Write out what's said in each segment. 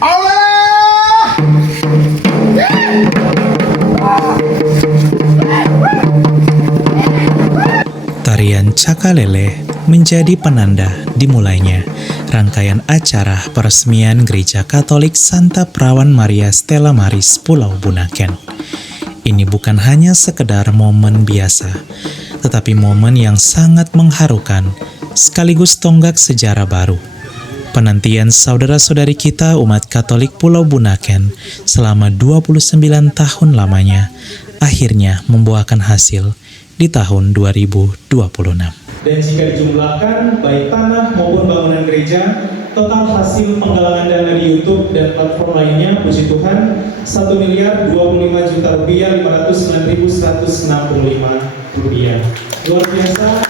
Allah. Tarian Cakalele menjadi penanda dimulainya rangkaian acara peresmian Gereja Katolik Santa Perawan Maria Stella Maris Pulau Bunaken. Ini bukan hanya sekedar momen biasa, tetapi momen yang sangat mengharukan sekaligus tonggak sejarah baru. Penantian saudara-saudari kita umat Katolik Pulau Bunaken selama 29 tahun lamanya akhirnya membuahkan hasil di tahun 2026. Dan jika dijumlahkan baik tanah maupun bangunan gereja, total hasil penggalangan dana di YouTube dan platform lainnya, puji Tuhan, 1.025.509.165 rupiah. Luar biasa,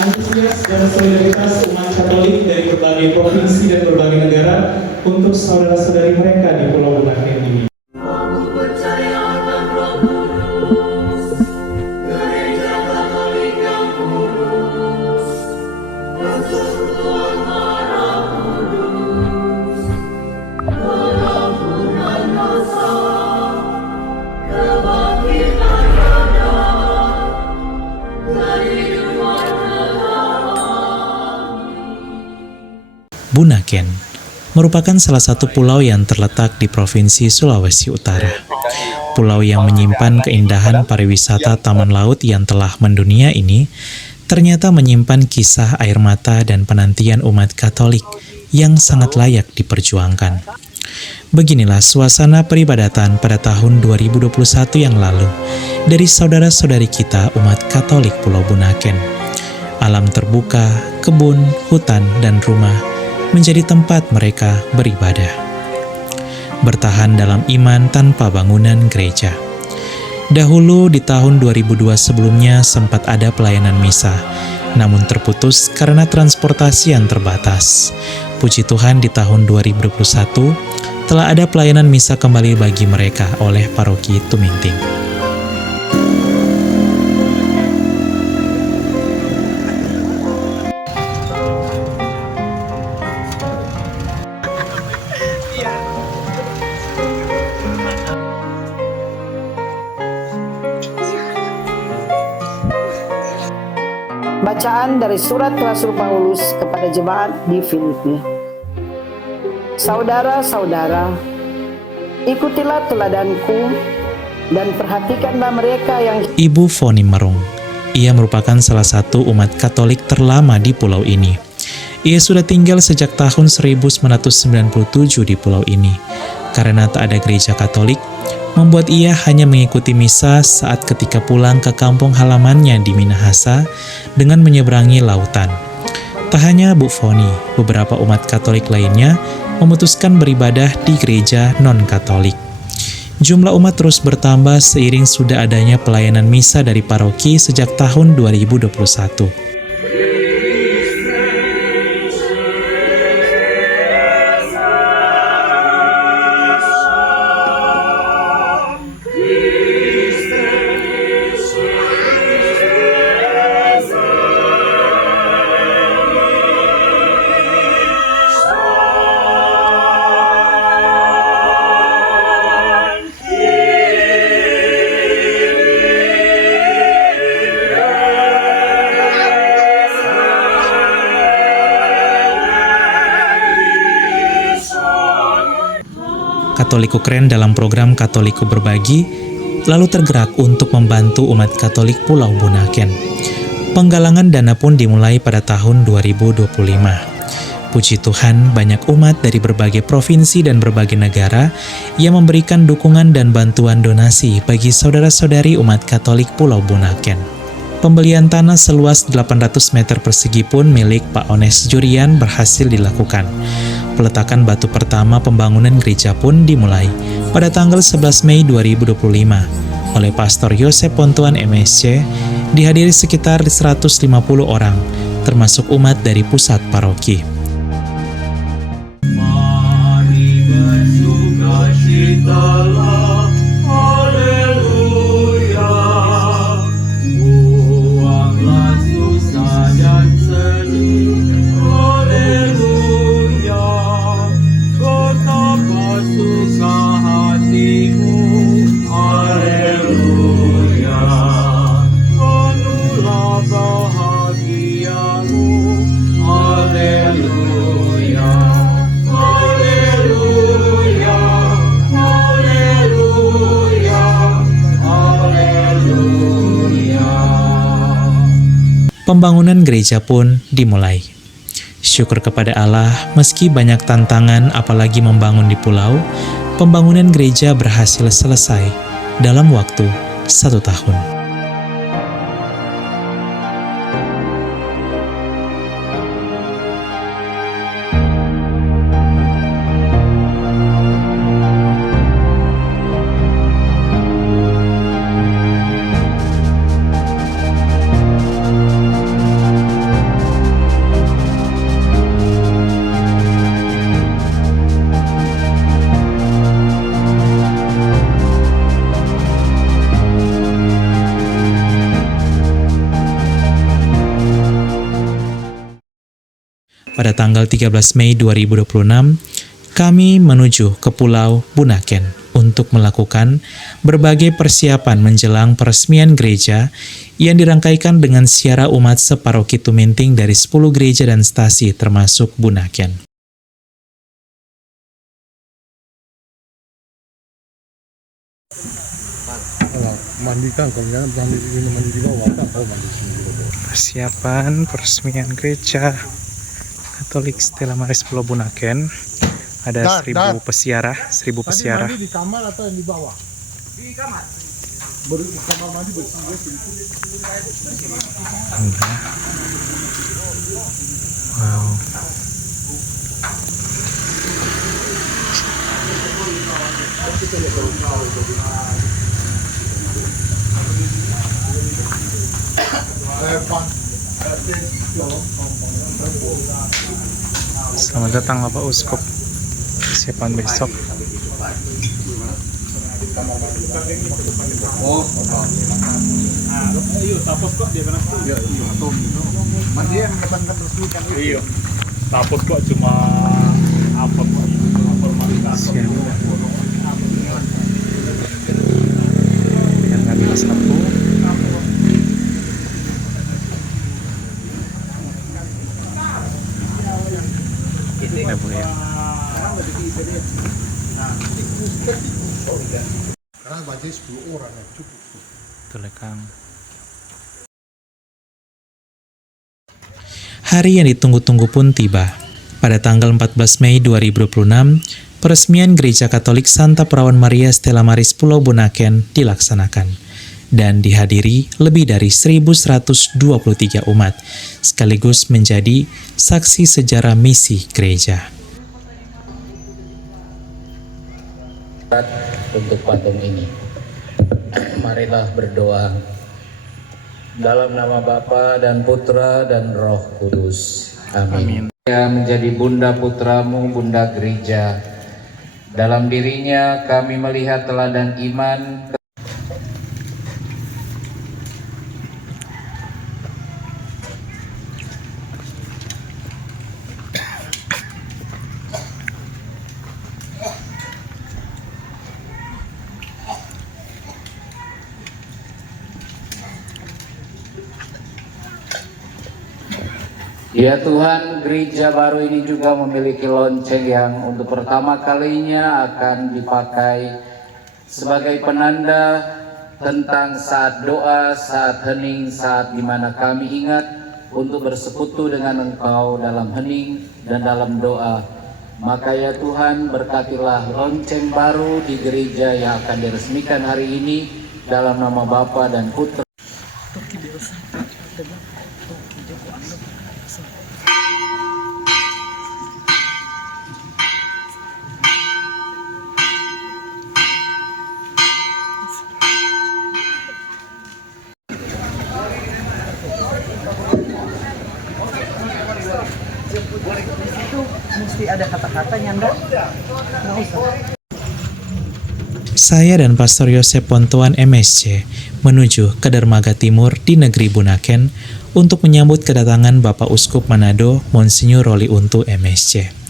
antusias dan solidaritas umat Katolik dari berbagai provinsi dan berbagai negara untuk saudara-saudari mereka di Pulau Bunaken ini. Bunaken merupakan salah satu pulau yang terletak di Provinsi Sulawesi Utara. Pulau yang menyimpan keindahan pariwisata taman laut yang telah mendunia ini ternyata menyimpan kisah air mata dan penantian umat Katolik yang sangat layak diperjuangkan. Beginilah suasana peribadatan pada tahun 2021 yang lalu dari saudara-saudari kita umat Katolik Pulau Bunaken. Alam terbuka, kebun, hutan, dan rumah menjadi tempat mereka beribadah. Bertahan dalam iman tanpa bangunan gereja. Dahulu di tahun 2002 sebelumnya sempat ada pelayanan misa, namun terputus karena transportasi yang terbatas. Puji Tuhan di tahun 2021 telah ada pelayanan misa kembali bagi mereka oleh Paroki Tuminting. Bacaan dari surat Rasul Paulus kepada jemaat di Filipi. Saudara-saudara, ikutilah teladanku dan perhatikanlah mereka yang... Ibu Foni Merung, ia merupakan salah satu umat Katolik terlama di pulau ini. Ia sudah tinggal sejak tahun 1997 di pulau ini. Karena tak ada gereja Katolik, membuat ia hanya mengikuti misa saat ketika pulang ke kampung halamannya di Minahasa dengan menyeberangi lautan. Tak hanya Bu Foni, beberapa umat Katolik lainnya memutuskan beribadah di gereja non-Katolik. Jumlah umat terus bertambah seiring sudah adanya pelayanan misa dari paroki sejak tahun 2021. Katolik Ukren dalam program Katoliku Berbagi lalu tergerak untuk membantu umat Katolik Pulau Bunaken. Penggalangan dana pun dimulai pada tahun 2025. Puji Tuhan, banyak umat dari berbagai provinsi dan berbagai negara yang memberikan dukungan dan bantuan donasi bagi saudara-saudari umat Katolik Pulau Bunaken. Pembelian tanah seluas 800 meter persegi pun milik Pak Ones Jurian berhasil dilakukan. Peletakan batu pertama pembangunan gereja pun dimulai pada tanggal 11 Mei 2025 oleh Pastor Yosep Pontuan MSC, dihadiri sekitar 150 orang, termasuk umat dari pusat paroki. Mari bersukacitalah, haleluya. Buanglah susah dan sedih, haleluya. Kota pembangunan gereja pun dimulai. Syukur kepada Allah, meski banyak tantangan apalagi membangun di pulau, pembangunan gereja berhasil selesai dalam waktu 1 tahun. Pada tanggal 13 Mei 2026, kami menuju ke Pulau Bunaken untuk melakukan berbagai persiapan menjelang peresmian gereja yang dirangkaikan dengan siara umat separoki Tuminting dari 10 gereja dan stasi termasuk Bunaken. Mandikan kalau jangan mandi di bawah kan kalau mandi sendiri. Persiapan peresmian gereja Katolik Stella Maris Pulau Bunaken. Ada 1000 pesiara, 1000 pesiara. Mandi di kamar atau yang di bawah? Di kamar. Kamar mandi bersih. Wow. Selamat datang Bapak Uskup. Persiapan besok. Iya. Takut kok cuma apa kok formalitas. Yang ngambil sapu. Ya Bu ya. Karena baca 10 orang ya cukup. Betul ya, Kang. Hari yang ditunggu-tunggu pun tiba. Pada tanggal 14 Mei 2026, peresmian Gereja Katolik Santa Perawan Maria Stella Maris Pulau Bunaken dilaksanakan dan dihadiri lebih dari 1123 umat, sekaligus menjadi saksi sejarah misi gereja. Untuk patung ini, marilah berdoa dalam nama Bapa dan Putra dan Roh Kudus. Amin. Dia menjadi bunda putramu, bunda gereja. Dalam dirinya kami melihat teladan iman. Ya Tuhan, gereja baru ini juga memiliki lonceng yang untuk pertama kalinya akan dipakai sebagai penanda tentang saat doa, saat hening, saat dimana kami ingat untuk bersekutu dengan Engkau dalam hening dan dalam doa. Maka ya Tuhan, berkatilah lonceng baru di gereja yang akan diresmikan hari ini dalam nama Bapa dan Putra. Mesti ada kata-katanya, enggak usah. Saya dan Pastor Yosep Pontuan MSC menuju ke Dermaga Timur di negeri Bunaken untuk menyambut kedatangan Bapak Uskup Manado Monsinyur Roli Untu MSC.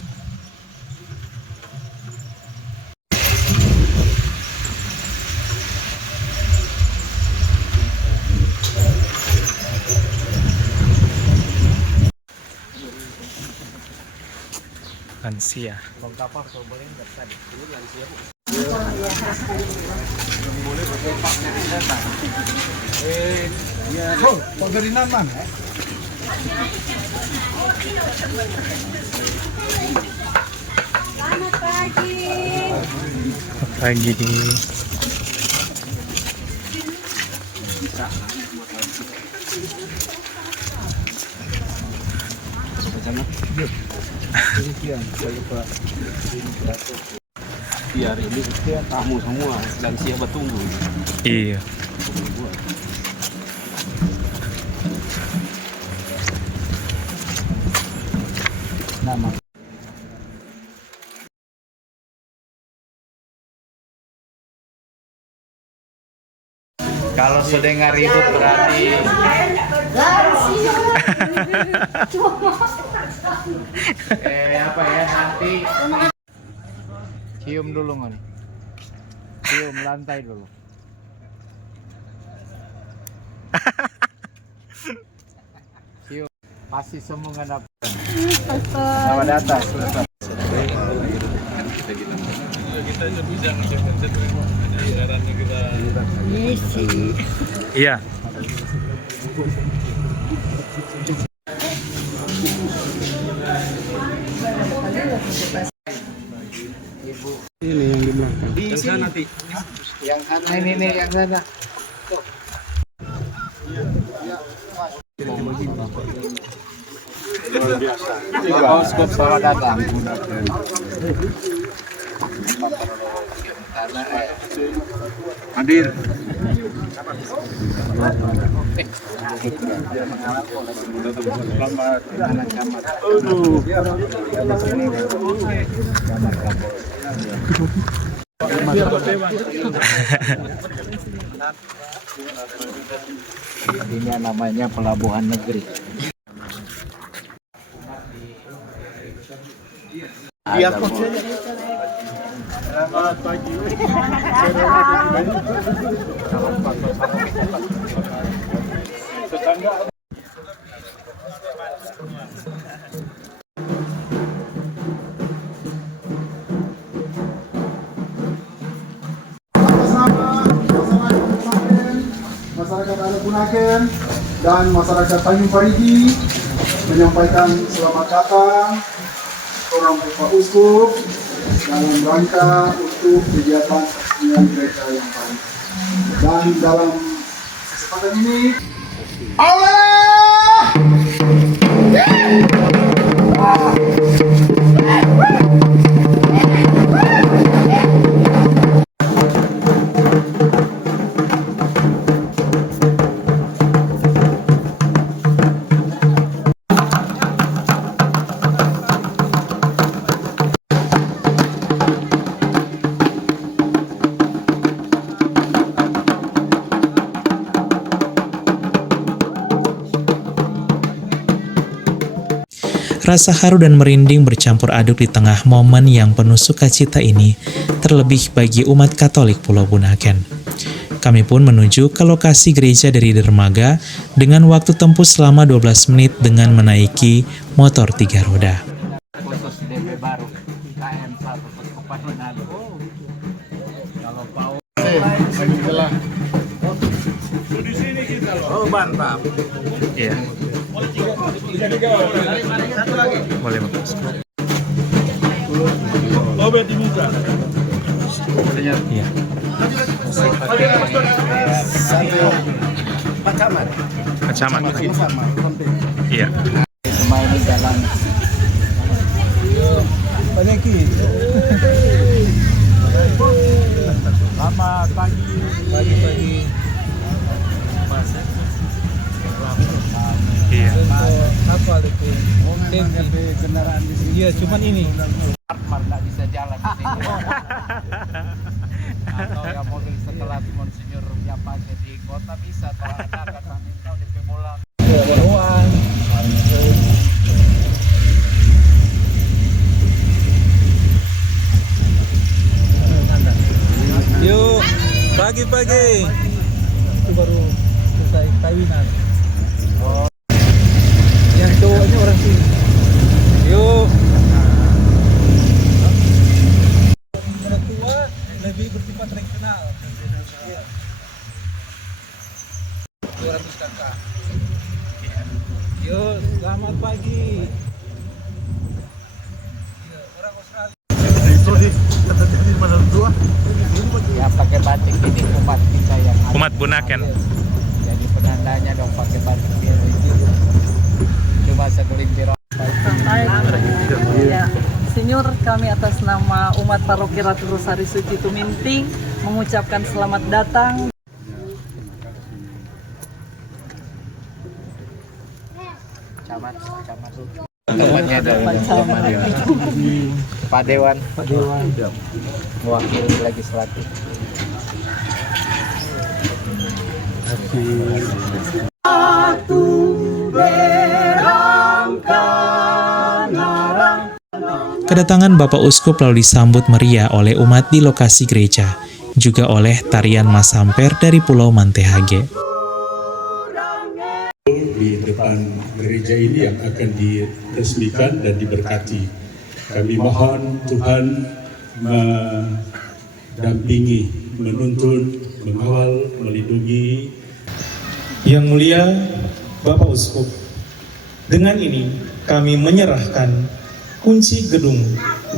Lansia. Oh, Pak Ferdinand mana? Pagi. Biar ini tamu semua dan siap bertunggu. Iya. Nama. Kalau sedengar ribut berarti apa ya nanti cium dulu nggak nih? Cium lantai dulu. Cium pasti semua nggak dapat. Selamat datang. Iya. Ini yang di belakang. Di sana nanti. Yang sana ini nih yang sana. Luar biasa. Skop selamat datang. Hadir. Ini namanya pelabuhan negeri. Iya, selamat pagi. Masyarakat Adat Bunaken dan masyarakat Tanjung Parigi menyampaikan selamat datang orang Bapak Uskup dalam rangka untuk kegiatan peresmian gereja yang baru. Dan dalam kesempatan ini Allah Rasa haru dan merinding bercampur aduk di tengah momen yang penuh sukacita ini, terlebih bagi umat Katolik Pulau Bunaken. Kami pun menuju ke lokasi gereja dari dermaga dengan waktu tempuh selama 12 menit dengan menaiki motor 3 roda. Khusus DP baru KM1 Ketupat Manado. Kalau Paul Di sini kita loh. Oh, mantap. Iya. Boleh, Mas. Oh, berarti bisa. Iya. Pacaman. Kecamat. Iya. semua ini jalan. Selamat pagi. Pagi-pagi. Iya. Apa itu? Kendaraan di sini. Iya, cuman ini. Partner nggak bisa jalan di sini. Atau yang mobil setelah Monsinyur yang pakai di kota bisa. Kalau ada kata minta di bola. Yuk, pagi-pagi. Itu baru selesai kawinan. Oh. Yang cowoknya orang sini. Yuk. Orang tua lebih bersifat regional. 200 kakak. Yuk. pagi. Ya pakai batik ini umat kita yang ada. Umat Bunaken. Jadi penandanya dong pakai batik biru itu. Coba segelintir. Ya, Senior, kami atas nama umat Paroki Ratu Rosari Suci Tuminting mengucapkan selamat datang. Camat. Temannya Pak Dewan. Mewakili legislatif. Kedatangan Bapak Uskup lalu disambut meriah oleh umat di lokasi gereja, juga oleh tarian Masamper dari Pulau Mantehage. Di depan gereja ini yang akan diresmikan dan diberkati. Kami mohon Tuhan mendampingi, menuntun, mengawal, melindungi. Yang mulia Bapak Uskup, dengan ini kami menyerahkan kunci gedung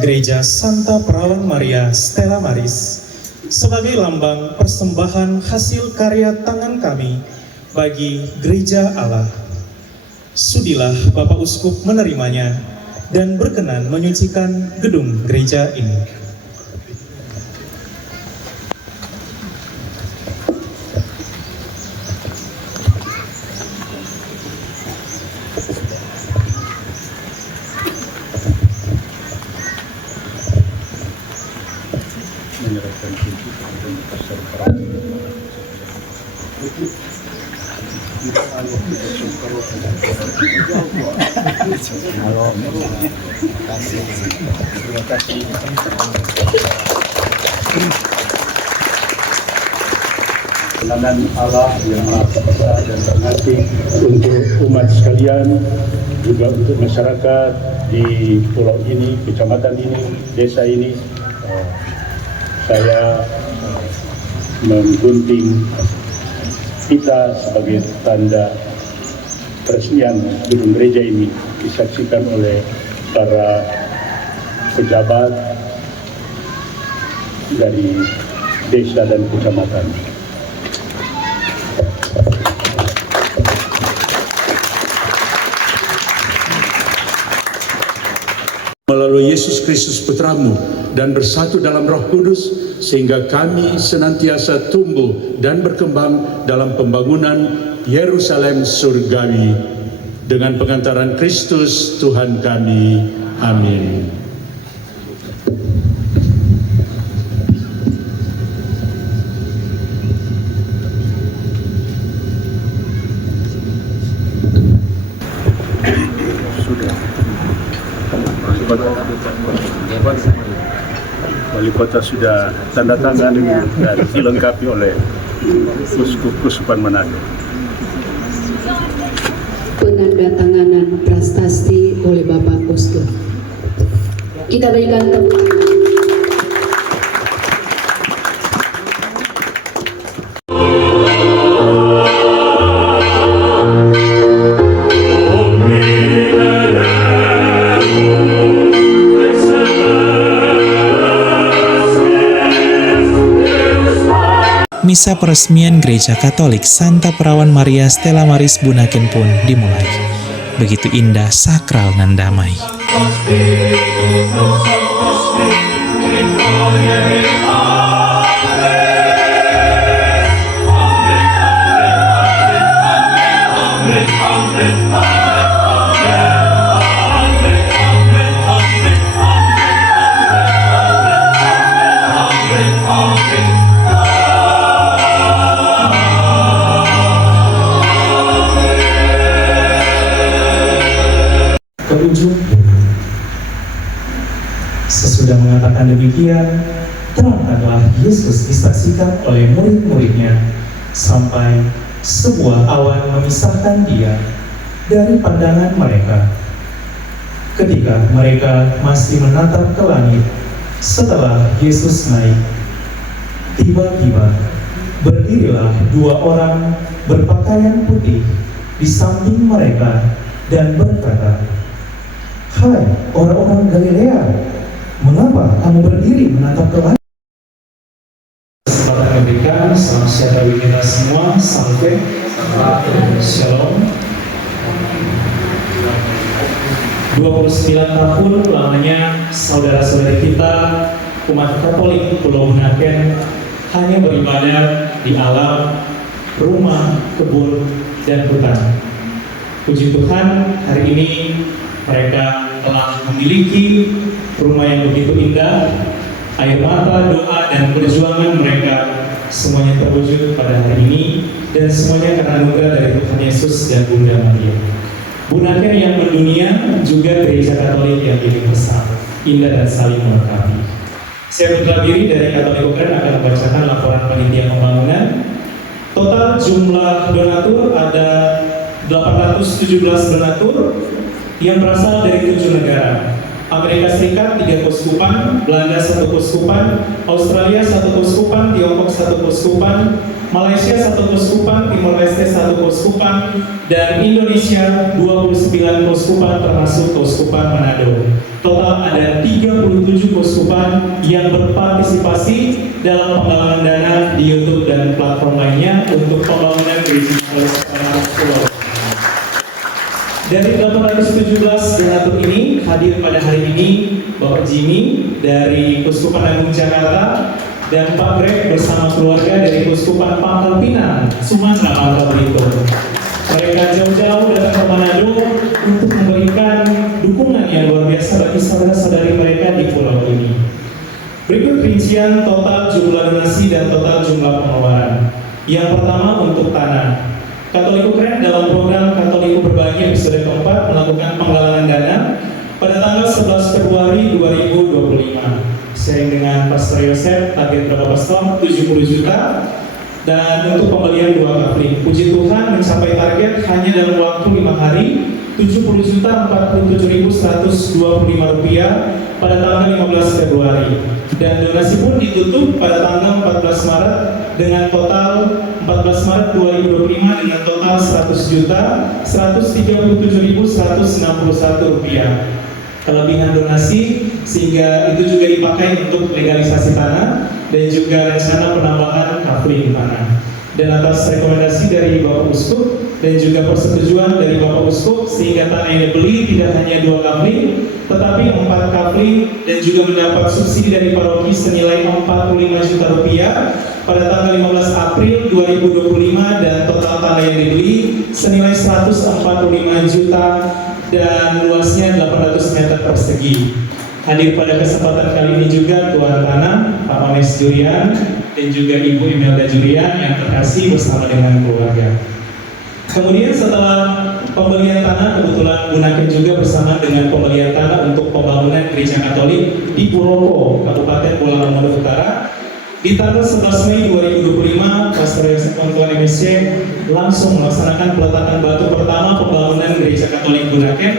Gereja Santa Perawan Maria Stella Maris sebagai lambang persembahan hasil karya tangan kami bagi Gereja Allah. Sudilah Bapak Uskup menerimanya dan berkenan menyucikan gedung gereja ini. Menyerahkan kunci gedung Santa Kenalan Allah yang Maha Kuasa dan Pengasih untuk umat sekalian, juga untuk masyarakat di pulau ini, kecamatan ini, desa ini. Saya menggunting pita sebagai tanda peresmian gedung gereja ini, disaksikan oleh para pejabat dari desa dan kecamatan. Melalui Yesus Kristus Putramu dan bersatu dalam Roh Kudus, sehingga kami senantiasa tumbuh dan berkembang dalam pembangunan Yerusalem surgawi. Dengan pengantaran Kristus Tuhan kami. Amin. Wali Kota sudah tanda tangan dan dilengkapi oleh Uskup-Uskupan Manado. Penandatanganan prasasti oleh Bapak Uskup. Kita berikan tepuk. Misa peresmian Gereja Katolik Santa Perawan Maria Stella Maris Bunaken pun dimulai. Begitu indah, sakral, dan damai. Sesudah mengatakan demikian, terangkanlah Yesus disaksikan oleh murid-muridnya sampai sebuah awan memisahkan dia dari pandangan mereka. Ketika mereka masih menatap ke langit setelah Yesus naik, tiba-tiba berdirilah dua orang berpakaian putih di samping mereka dan berkata, "Hai orang-orang Galilea, mengapa kamu berdiri menatap ke langit?" Kesempatan diberikan, salam sejahtera bagi kita semua, sampai Shalom. 29 tahun lamanya saudara-saudari kita umat Katolik Pulau Bunaken hanya beribadah di alam, rumah, kebun, dan hutan. Puji Tuhan, hari ini mereka telah memiliki rumah yang begitu indah. Air mata, doa, dan perjuangan mereka semuanya terwujud pada hari ini, dan semuanya karena anugerah dari Tuhan Yesus dan Bunda Maria. Bunaken yang mendunia, juga gereja Katolik yang ini besar, indah dan saling melengkapi. Saya Putra Biri dari Katolik Ukren akan membacakan laporan panitia pembangunan. Total jumlah donatur ada 817 donatur yang berasal dari 7 negara. Amerika Serikat 3 keuskupan, Belanda 1 keuskupan, Australia 1 keuskupan, Tiongkok 1 keuskupan, Malaysia 1 keuskupan, Timor Leste 1 keuskupan, dan Indonesia 29 keuskupan termasuk keuskupan Manado. Total ada 37 keuskupan yang berpartisipasi dalam penggalangan dana di YouTube dan platform lainnya untuk pembangunan gereja Pulau. Dari 817 donatur ini hadir pada hari ini Bapak Jimmy dari Keuskupan Agung Jakarta dan Pak Greg bersama keluarga dari Keuskupan Pangkal Pinang, Sumatera, Bangka Belitung. Mereka jauh-jauh datang ke Manado untuk memberikan dukungan yang luar biasa bagi saudara-saudari mereka di pulau ini. Berikut rincian total jumlah donasi dan total jumlah pengeluaran. Yang pertama untuk tanah. Katolik Ukren dalam program Katolik Berbagi episode keempat melakukan penggalangan dana pada tanggal 11 Februari 2025. Sharing dengan Pastor Yosef, target berapa pastor? 70 juta. Dan untuk pembelian 2 kafling. Puji Tuhan mencapai target hanya dalam waktu 5 hari, 70.047.125 rupiah pada tanggal 15 Februari. Dan donasi pun ditutup pada tanggal 14 Maret dengan total 14 Maret 2025 dengan total 100.137.161 rupiah. Kelebihan donasi sehingga itu juga dipakai untuk legalisasi tanah dan juga rencana penambahan kafling tanah. Dan atas rekomendasi dari Bapak Uskup dan juga persetujuan dari Bapak Uskup sehingga tanah yang dibeli tidak hanya 2 kafling tetapi 4 kafling dan juga mendapat subsidi dari paroki senilai 45 juta rupiah pada tanggal 15 April 2025 dan total tanah yang dibeli senilai 145 juta dan luasnya 800 meter persegi. Hadir pada kesempatan kali ini juga Tuan Tanah, Pak Manes Jurian dan juga Ibu Imelda Jurian yang terkasih bersama dengan keluarga. Kemudian setelah pembelian tanah, kebetulan Bunaken juga bersama dengan pembelian tanah untuk pembangunan gereja Katolik di Puroko, Kabupaten Pulau Lombok Utara. Di tanggal 11 Mei 2025, Pastor Yosef Tuan MSC langsung melaksanakan peletakan batu pertama pembangunan gereja Katolik Bunaken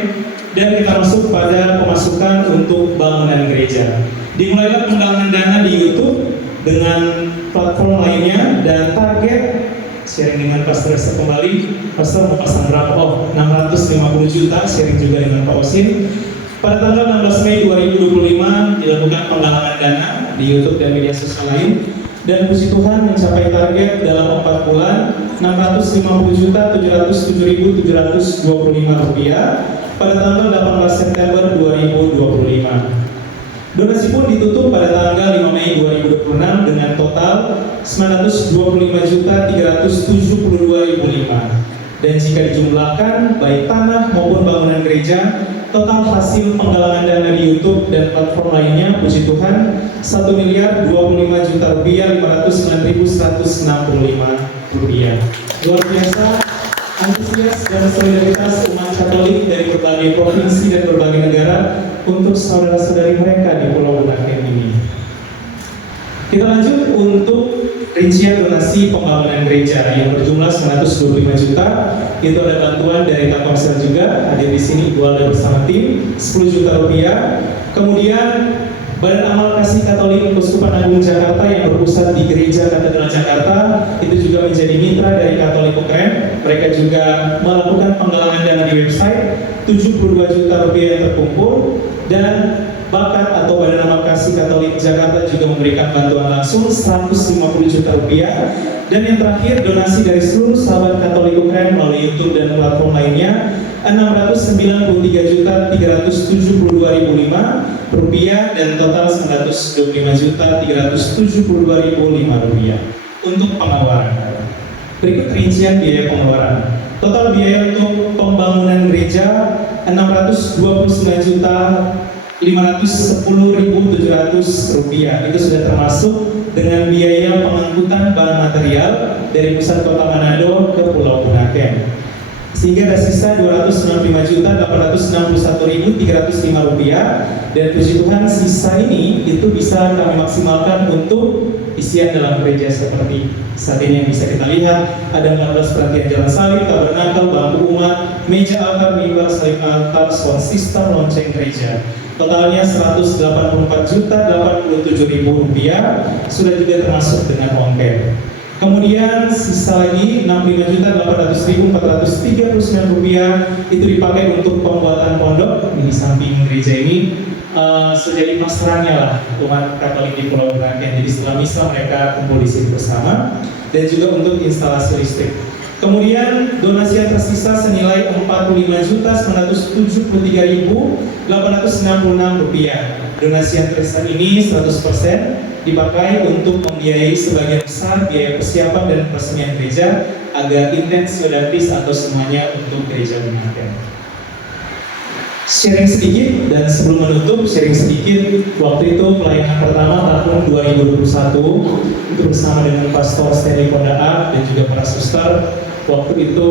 dan kita masuk pada pemasukan untuk bangunan gereja. Dimulailah penggalangan dana di YouTube dengan platform lainnya dan target sharing dengan Pastor Yosef kembali. Pastor mau pasang berapa? Oh, 650 juta sharing juga dengan Pak Osin. Pada tanggal 16 Mei 2025 dilakukan penggalangan dana di YouTube dan media sosial lain dan puji Tuhan mencapai target dalam 4 bulan 650.707.725 rupiah pada tanggal 18 September 2025. Donasi pun ditutup pada tanggal 5 Mei 2026 dengan total 925.372.005 dan jika dijumlahkan baik tanah maupun bangunan gereja, total hasil penggalangan dana di YouTube dan platform lainnya, puji Tuhan, 1.025.509.165 rupiah. Luar biasa, antusias dan solidaritas umat Katolik dari berbagai provinsi dan berbagai negara untuk saudara-saudari mereka di Pulau Bunaken ini. Kita lanjut untuk rincian donasi pembangunan gereja yang berjumlah 925 juta. Itu ada bantuan dari Telkomsel juga, hadir di sini Ibu Alda bersama tim 10 juta rupiah. Kemudian Badan Amal Kasih Katolik Keuskupan Agung Jakarta yang berpusat di Gereja Katedral Jakarta itu juga menjadi mitra dari Katolik Ukren Mereka juga melakukan penggalangan dana di website, 72 juta rupiah yang terkumpul, dan Bakat atau Badan Amal Kasih Katolik Jakarta juga memberikan bantuan langsung 150 juta rupiah. Dan yang terakhir, donasi dari seluruh sahabat Katolik UKM melalui YouTube dan platform lainnya 693.372.005 rupiah dan total 925.372.005 rupiah untuk pengeluaran. Berikut rincian biaya pengeluaran. Total biaya untuk pembangunan gereja 629.510.700 rupiah. Itu sudah termasuk dengan biaya pengangkutan bahan material dari pusat kota Manado ke Pulau Bunaken. Sehingga ada sisa 265.861.305 rupiah, dan puji Tuhan sisa ini itu bisa kami maksimalkan untuk isian dalam gereja seperti saat ini yang bisa kita lihat. Ada 14 perhatian jalan salib, tabernakel, bangku umat, meja altar, mimbar, salib altar, sound system, lonceng gereja. Totalnya 184.087.000 rupiah, sudah juga termasuk dengan ongkir. Kemudian sisa lagi 65.800.439 rupiah itu dipakai untuk pembuatan pondok di samping gereja ini. Sudah jadi pasrahnya lah umat Katolik di Pulau Bunaken. Jadi setelah misa mereka kumpul di sini bersama, dan juga untuk instalasi listrik. Kemudian donasi yang tersisa senilai 45.973.866 rupiah. Donasi yang tersisa ini 100% dipakai untuk membiayai sebagian besar biaya persiapan dan peresmian gereja agar intens Yodatis atau semuanya untuk gereja Bunaken. Sharing sedikit, dan sebelum menutup sharing sedikit, waktu itu pelayanan pertama tahun 2021 itu bersama dengan Pastor Stanley Pondaak dan juga para suster. Waktu itu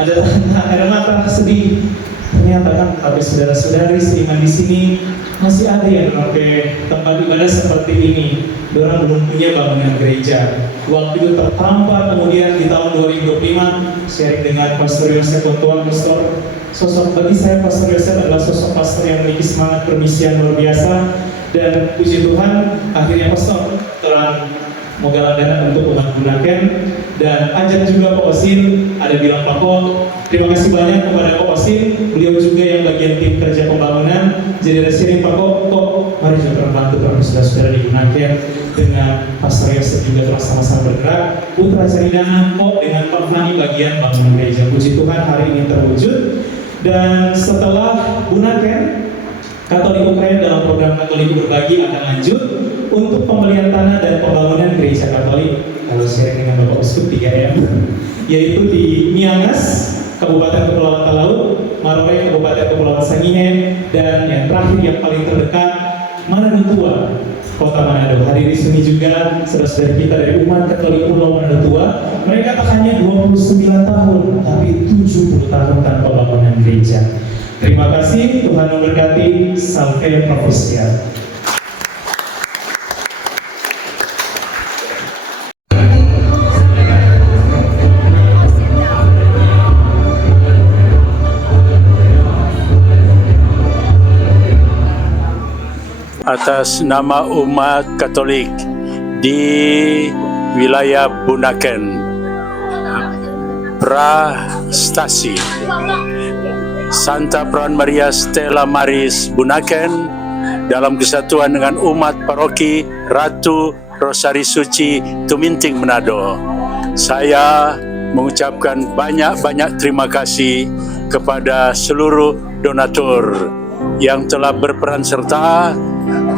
ada air mata sedih. Ternyata kan tapi saudara-saudari seiman di sini masih ada yang pakai tempat ibadah seperti ini. Orang belum punya bangunan gereja. Waktu itu tertampar, kemudian di tahun 2025 sharing dengan Pastor Yosef Kontuan, Pastor. Sosok bagi saya Pastor Yosef adalah sosok pastor yang memiliki semangat permisian luar biasa, dan puji Tuhan akhirnya Pastor terang menggalang dana untuk umat Bunaken. Dan ajak juga Pak Osin, ada bilang Pak Ko, terima kasih banyak kepada Pak Osin, beliau juga yang bagian tim kerja pembangunan. Jadi ada sharing Pak Ko, mari juga membantu saudara-saudara di Bunaken. Dengan Pastor Yosef juga telah sama-sama bergerak, Putra Caridana Kok dengan Pak Fani bagian bangunan gereja. Puji Tuhan hari ini terwujud. Dan setelah Bunaken, Katolik UKM dalam program Katolik Berbagi akan lanjut untuk pembelian tanah dan pembangunan gereja Katolik. Kalau sharing dengan Bapak Uskup 3M, yaitu di Miangas, Kabupaten Kepulauan Talaut, Maroe, Kabupaten Kepulauan Sangihe, dan yang terakhir yang paling terdekat, Manado Tua, Kota Manado. Hadiri sini juga saudara-saudara kita dari umat Katolik Pulau Manado Tua. Mereka tak hanya 29 tahun, tapi 70 tahun tanpa bangunan gereja. Terima kasih, Tuhan memberkati. Sampai Profesia. Atas nama umat Katolik di wilayah Bunaken, Prastasi Santa Peran Maria Stella Maris Bunaken dalam kesatuan dengan umat paroki Ratu Rosari Suci Tuminting Manado. Saya mengucapkan banyak-banyak terima kasih kepada seluruh donatur yang telah berperan serta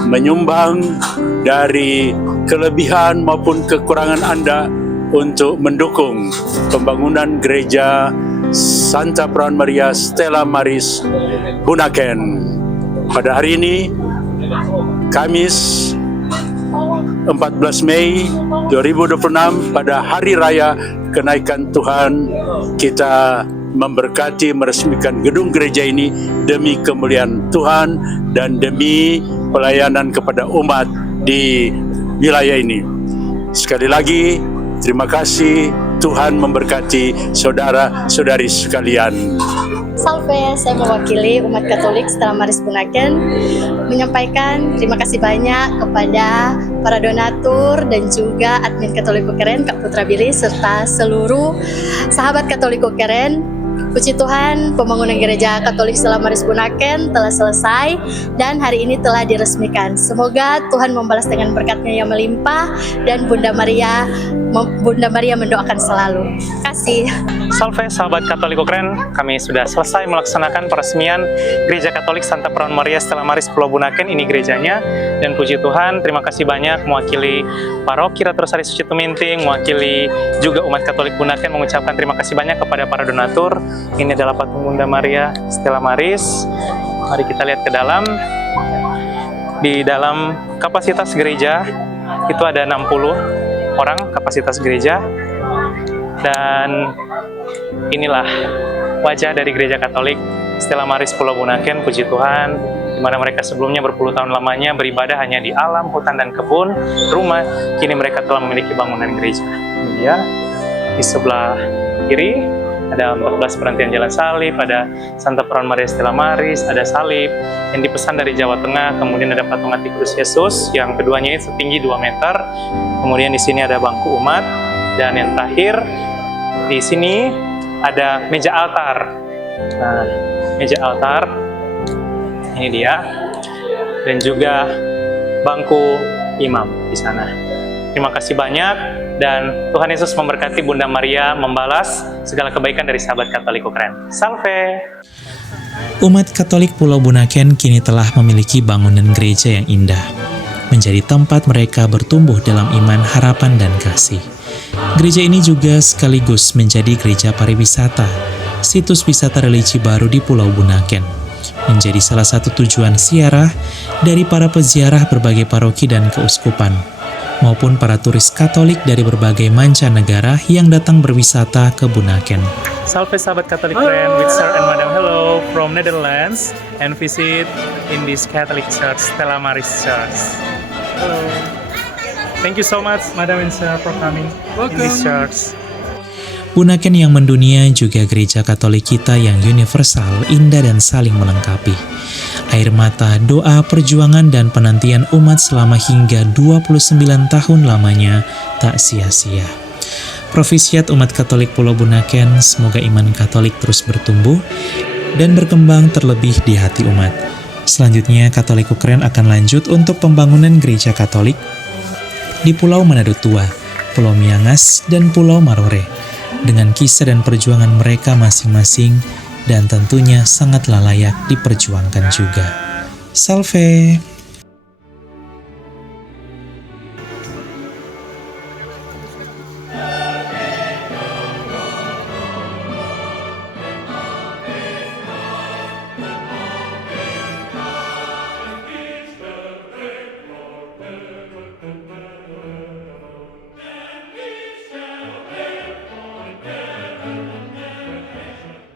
menyumbang dari kelebihan maupun kekurangan Anda untuk mendukung pembangunan gereja Santa Peran Maria Stella Maris Bunaken. Pada hari ini, Kamis 14 Mei 2026, pada Hari Raya Kenaikan Tuhan, kita memberkati meresmikan gedung gereja ini demi kemuliaan Tuhan dan demi pelayanan kepada umat di wilayah ini. Sekali lagi, terima kasih. Tuhan memberkati saudara-saudari sekalian. Salve, saya mewakili umat Katolik Stella Maris Bunaken menyampaikan terima kasih banyak kepada para donatur dan juga admin Katolik Keren, Kak Putra Billy, serta seluruh sahabat Katolik Keren. Puji Tuhan, pembangunan gereja Katolik Stella Maris Bunaken telah selesai dan hari ini telah diresmikan. Semoga Tuhan membalas dengan berkat-Nya yang melimpah dan Bunda Maria mendoakan selalu. Terima kasih. Salve sahabat Katolik Keren, kami sudah selesai melaksanakan peresmian Gereja Katolik Santa Perawan Maria Stella Maris Pulau Bunaken, ini gerejanya. Dan puji Tuhan, terima kasih banyak mewakili Paroki Ratu Rosari Suci Tuminting, mewakili juga umat Katolik Bunaken mengucapkan terima kasih banyak kepada para donatur. Ini adalah patung Bunda Maria Stella Maris. Mari kita lihat ke dalam. Di dalam kapasitas gereja itu ada 60 orang kapasitas gereja. Dan inilah wajah dari Gereja Katolik Stella Maris Pulau Bunaken, puji Tuhan, di mana mereka sebelumnya berpuluh tahun lamanya beribadah hanya di alam, hutan, dan kebun, rumah. Kini mereka telah memiliki bangunan gereja. Ini dia, di sebelah kiri ada 14 penantian jalan salib, ada Santa Perawan Maria Stella Maris, ada salib yang dipesan dari Jawa Tengah, kemudian ada patung Antikrus Yesus yang keduanya itu setinggi 2 meter, kemudian di sini ada bangku umat, dan yang terakhir di sini ada meja altar. Nah, meja altar ini dia, dan juga bangku imam di sana. Terima kasih banyak, dan Tuhan Yesus memberkati. Bunda Maria membalas segala kebaikan dari sahabat Katolik Keren. Salve! Umat Katolik Pulau Bunaken kini telah memiliki bangunan gereja yang indah, menjadi tempat mereka bertumbuh dalam iman, harapan, dan kasih. Gereja ini juga sekaligus menjadi gereja pariwisata, situs wisata religi baru di Pulau Bunaken, menjadi salah satu tujuan ziarah dari para peziarah berbagai paroki dan keuskupan, maupun para turis Katolik dari berbagai mancanegara yang datang berwisata ke Bunaken. Salve sahabat Katolik Keren, with Sir and Madam hello from Netherlands and visit in this Catholic Church, Stella Maris Church. Hello. Thank you so much, Madam and Sir, for coming in this church. Bunaken yang mendunia juga gereja Katolik kita yang universal, indah, dan saling melengkapi. Air mata, doa, perjuangan, dan penantian umat selama hingga 29 tahun lamanya tak sia-sia. Profisiat umat Katolik Pulau Bunaken, semoga iman Katolik terus bertumbuh dan berkembang terlebih di hati umat. Selanjutnya, Katolik Keren akan lanjut untuk pembangunan gereja Katolik di Pulau Manado Tua, Pulau Miangas, dan Pulau Marore, dengan kisah dan perjuangan mereka masing-masing, dan tentunya sangatlah layak diperjuangkan juga. Salve!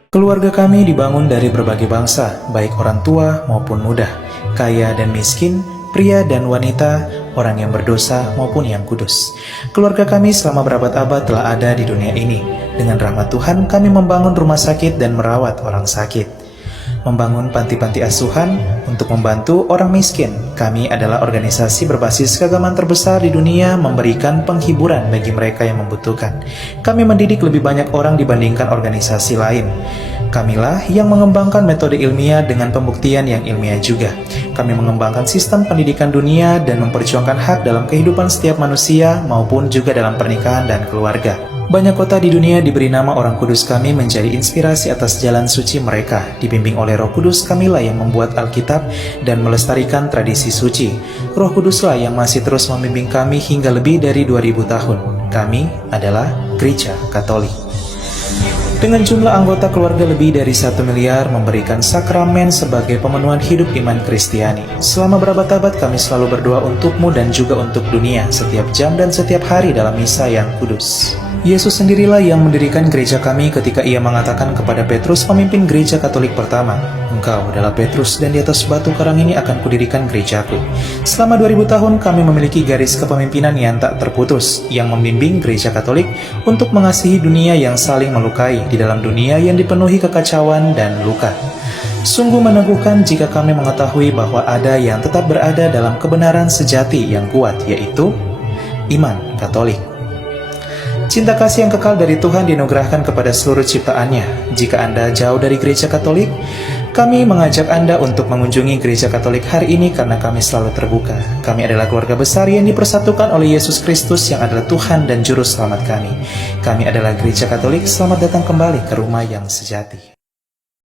Keluarga kami dibangun dari berbagai bangsa, baik orang tua maupun muda, kaya dan miskin, pria dan wanita, orang yang berdosa maupun yang kudus. Keluarga kami selama berabad-abad telah ada di dunia ini. Dengan rahmat Tuhan, kami membangun rumah sakit dan merawat orang sakit. Membangun panti-panti asuhan untuk membantu orang miskin. Kami adalah organisasi berbasis keagamaan terbesar di dunia, memberikan penghiburan bagi mereka yang membutuhkan. Kami mendidik lebih banyak orang dibandingkan organisasi lain. Kamilah yang mengembangkan metode ilmiah dengan pembuktian yang ilmiah juga. Kami mengembangkan sistem pendidikan dunia dan memperjuangkan hak dalam kehidupan setiap manusia maupun juga dalam pernikahan dan keluarga. Banyak kota di dunia diberi nama orang kudus kami menjadi inspirasi atas jalan suci mereka. Dibimbing oleh Roh Kudus, kamilah yang membuat Alkitab dan melestarikan tradisi suci. Roh Kuduslah yang masih terus membimbing kami hingga lebih dari 2000 tahun. Kami adalah Gereja Katolik. Dengan jumlah anggota keluarga lebih dari 1 miliar, memberikan sakramen sebagai pemenuhan hidup iman Kristiani. Selama berabad-abad kami selalu berdoa untukmu dan juga untuk dunia, setiap jam dan setiap hari dalam misa yang kudus. Yesus sendirilah yang mendirikan gereja kami ketika ia mengatakan kepada Petrus, pemimpin gereja Katolik pertama, "Engkau adalah Petrus dan di atas batu karang ini akan kudirikan gerejaku." Selama 2000 tahun kami memiliki garis kepemimpinan yang tak terputus, yang membimbing gereja Katolik untuk mengasihi dunia yang saling melukai di dalam dunia yang dipenuhi kekacauan dan luka. Sungguh meneguhkan jika kami mengetahui bahwa ada yang tetap berada dalam kebenaran sejati yang kuat, yaitu iman Katolik. Cinta kasih yang kekal dari Tuhan dianugerahkan kepada seluruh ciptaannya. Jika Anda jauh dari gereja Katolik, kami mengajak Anda untuk mengunjungi gereja Katolik hari ini karena kami selalu terbuka. Kami adalah keluarga besar yang dipersatukan oleh Yesus Kristus yang adalah Tuhan dan Juru Selamat kami. Kami adalah gereja Katolik, selamat datang kembali ke rumah yang sejati.